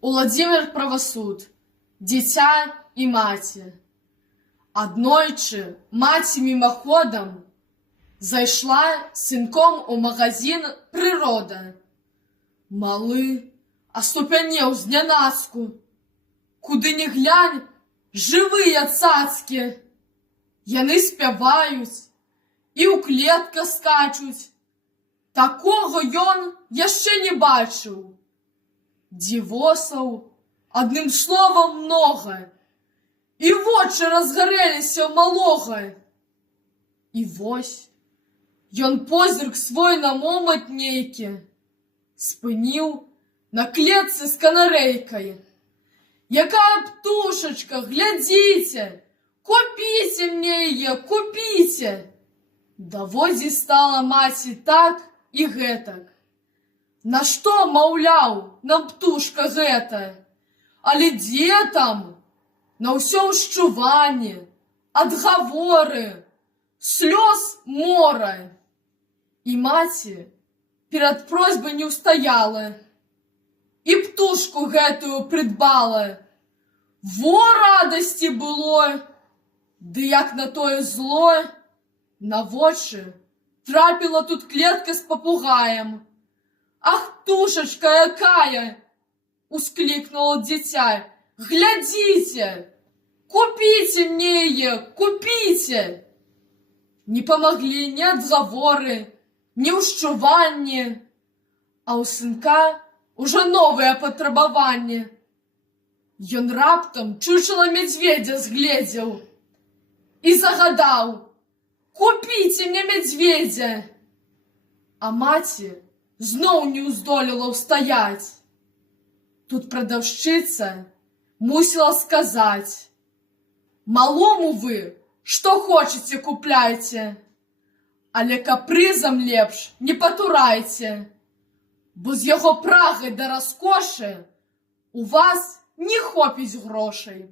Уладзімір Правасуд, дзіця і маці. Аднойчы маці мімаходам зайшла з сынком у магазин «Прырода». Малы аслупянеў знянацку. Куды ни глянь, жывыя цацкі. Яны спяваюць і ў клетках скачуць. Такога ён яшчэ не бачыў. Дзівосаў, адным словам, многа, і вочы разгарэліся ў малога. І вось ён позірк свой на момант нейкі спыніў на клетцы з канарэйкай. Якая птушачка, глядзіце, купіце мне яе, купіце. Даводзіць стала маці так і гэтак. Нашто, маўляў, нам птушка гэта? Але дзе там? На ўсё ўшчуванне, адгаворы, слёз мора. І маці перад просьбай не ўстаяла, і птушку гэтую прыдбала. Во радасці было! Ды як на тое зло, на вочы трапіла тут клетка з папугаем. Ах, птушачка якая! Усклікнула дзіця. Глядзіце! Купіце мне яе, купіце! Не памаглі ні адгаворы, ні ўшчуванні, а ў сынка уже новае патрабаванне. Ён раптам чучела мядзведзя згледзеў і загадаў: купіце мне мядзведзя! А маці зноў не ўздолела ўстаяць. Тут прадаўшчыца мусіла сказаць: малому вы што хочаце купляйце, але капрызам лепш не патурайце, бо з яго прагай да раскошы у вас не хопіць грошай.